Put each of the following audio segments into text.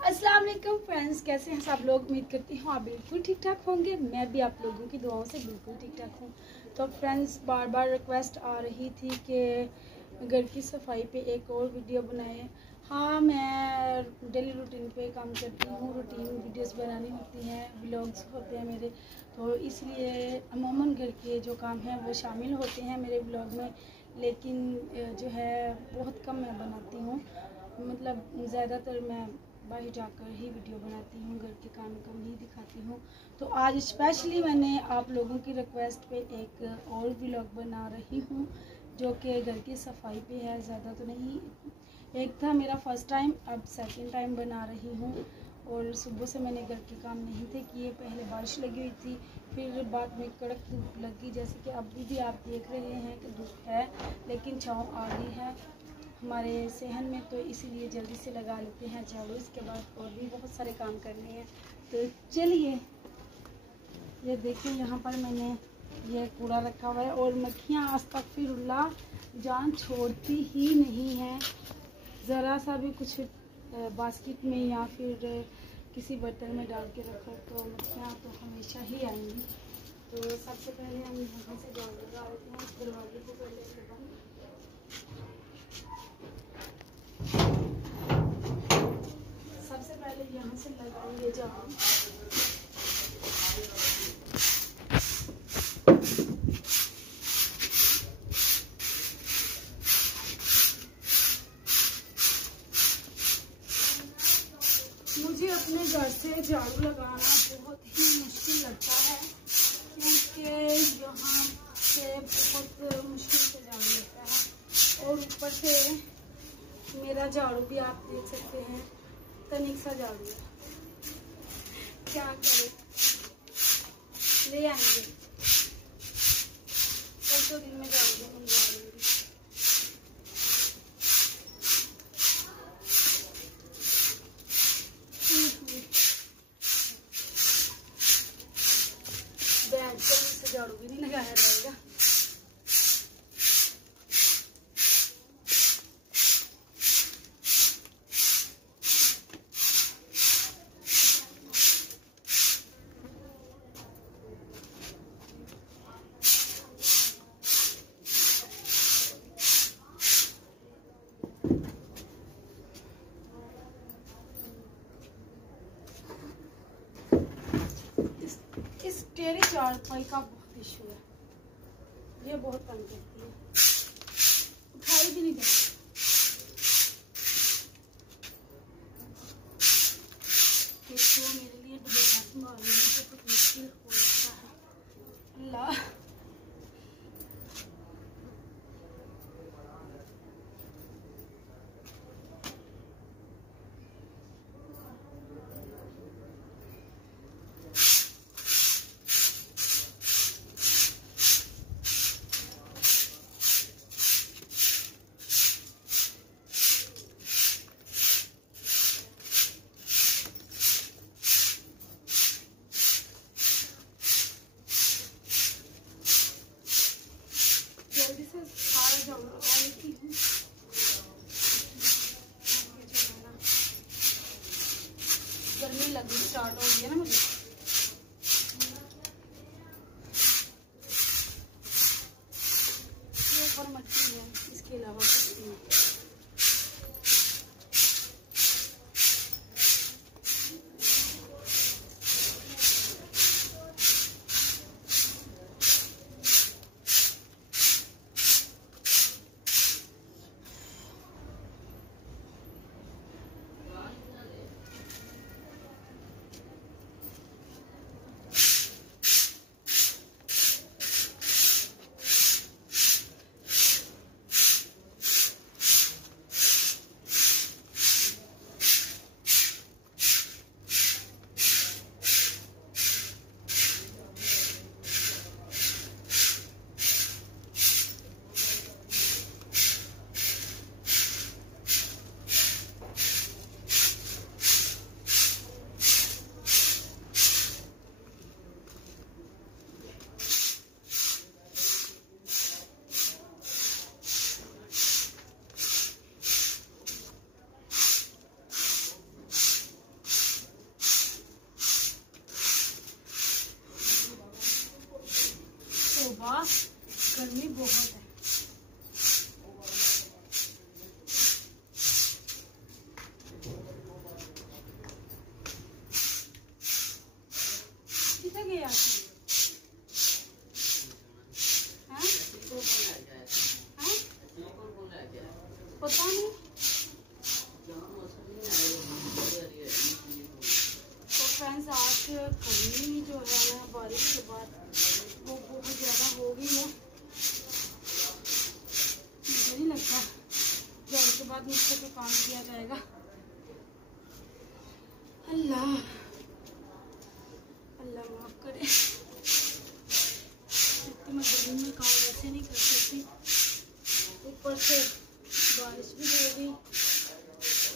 अस्सलाम वालेकुम फ्रेंड्स, कैसे हैं सब लोग। उम्मीद करती हूँ आप बिल्कुल ठीक ठाक होंगे। मैं भी आप लोगों की दुआओं से बिल्कुल ठीक ठाक हूँ। तो फ्रेंड्स, बार बार रिक्वेस्ट आ रही थी कि घर की सफाई पे एक और वीडियो बनाएं। हाँ, मैं डेली रूटीन पे काम करती हूँ, रूटीन वीडियोस बनानी होती हैं, व्लॉग्स होते हैं मेरे, तो इसलिए अमूमन घर के जो काम हैं वो शामिल होते हैं मेरे व्लॉग में। लेकिन जो है बहुत कम मैं बनाती हूँ, मतलब ज़्यादातर मैं बाहर जाकर ही वीडियो बनाती हूँ, घर के काम कम ही दिखाती हूँ। तो आज स्पेशली मैंने आप लोगों की रिक्वेस्ट पे एक और व्लॉग बना रही हूँ जो कि घर की सफाई पे है। ज़्यादा तो नहीं, एक था मेरा फर्स्ट टाइम, अब सेकंड टाइम बना रही हूँ। और सुबह से मैंने घर के काम नहीं थे किए। पहले बारिश लगी हुई थी, फिर बाद में कड़क धूप लगी, जैसे कि अभी भी आप देख रहे हैं कि धूप है लेकिन छाँव आ रही है हमारे सहन में, तो इसीलिए जल्दी से लगा लेते हैं झाड़ू। इसके बाद और भी बहुत सारे काम करने हैं, तो चलिए। ये देखिए, यहाँ पर मैंने ये कूड़ा रखा हुआ है और मक्खियाँ अस्तगफिरुल्लाह जान छोड़ती ही नहीं है। ज़रा सा भी कुछ बास्केट में या फिर किसी बर्तन में डाल के रखो तो मक्खियाँ तो हमेशा ही आएंगी। तो सबसे पहले हम यहाँ से झाड़ू लगा लेते हैं, दरवाजे को कर लेते हैं बंद। सबसे पहले यहाँ से लगाएंगे झाड़ू। मुझे अपने घर से झाड़ू लगाना बहुत ही मुश्किल लगता है, क्योंकि यहाँ से बहुत मुश्किल से झाड़ू लगता है। और ऊपर से मेरा झाड़ू भी आप देख सकते हैं तनिक सा झाड़ू है। क्या करें, ले आएंगे एक दो दिन में झाड़ू भी मंगवा लेंगे। बैग से झाड़ू भी नहीं लगाया जाएगा। इस टेढ़ी चारपाई का बहुत इशू है, ये बहुत तंग करती है, उठाई भी नहीं जाती। तो मेरे लिए दुपट्टा संभालने में बहुत मुश्किल हो जाता है। अल्लाह, जल्दी से सारा झाड़ू लगा लेती हूँ। गर्मी लगनी स्टार्ट हो गई है ना मुझे। ये ऊपर मट्टी है, इसके अलावा कुछ नहीं। गर्मी जो है ना बारिश के बाद वो बहुत ज़्यादा हो गई है। मुझे नहीं लगता घर के बाद मुझसे तो काम किया जाएगा। अल्लाह अल्लाह माफ़ करे। इतनी मैं गर्मी में काम वैसे नहीं कर सकती, ऊपर से बारिश भी हो गई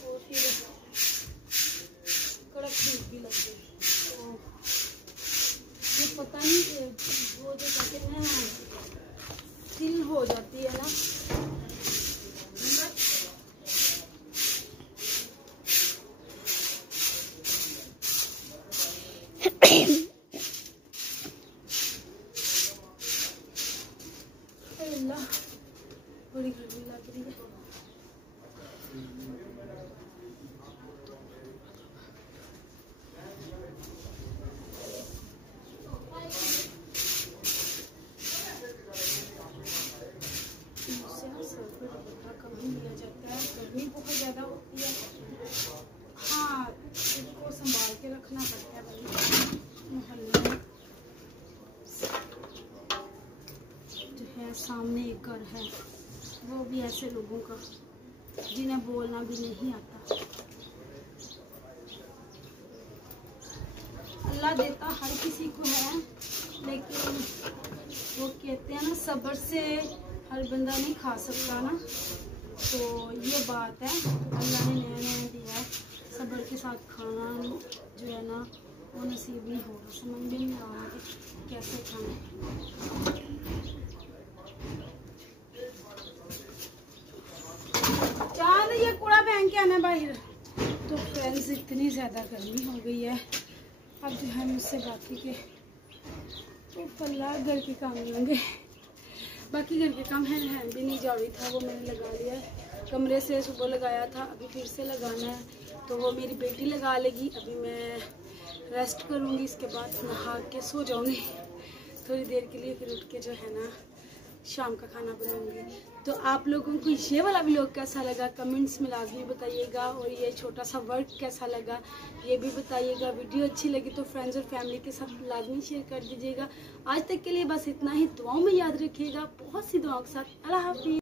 और फिर कड़क धूप भी लग गई। तो ये पता नहीं वो जो कहते हैं ना सिल हो जाती है ना, अल्लाह बड़ी गर्मी लग रही है। कम ही लिया जाता है, गर्मी बहुत ज़्यादा होती है। हाँ, इसको संभाल के रखना पड़ता है भाई। मोहल्ले में जो है सामने एक घर है, वो भी ऐसे लोगों का जिन्हें बोलना भी नहीं आता। अल्लाह देता हर किसी को है, लेकिन वो कहते हैं ना सब्र से हर बंदा नहीं खा सकता ना, तो ये बात है। अल्लाह ने नया नया दिया है, सब्र के साथ खाना जो है ना वो नसीब नहीं होगा। समझ में नहीं आ रहा कि कैसे खाना। चल ये कूड़ा फेंक के आना बाहर। तो फ्रेंड्स इतनी ज़्यादा गर्मी हो गई है, अब जो है मुझसे बाकी के तो फल्ला घर के काम नहीं होंगे। बाकी घर के काम है भी नहीं, झाड़ू था वो मैंने लगा लिया है। कमरे से सुबह लगाया था, अभी फिर से लगाना है, तो वो मेरी बेटी लगा लेगी। अभी मैं रेस्ट करूँगी, इसके बाद नहा के सो जाऊँगी थोड़ी देर के लिए, फिर उठ के जो है ना शाम का खाना बनाऊंगी। तो आप लोगों को ये वाला व्लॉग कैसा लगा कमेंट्स में लाजमी बताइएगा, और ये छोटा सा वर्क कैसा लगा ये भी बताइएगा। वीडियो अच्छी लगी तो फ्रेंड्स और फैमिली के साथ लाजमी शेयर कर दीजिएगा। आज तक के लिए बस इतना ही। दुआओं में याद रखिएगा, बहुत सी दुआओं के साथ। अल्लाह हाफिज़।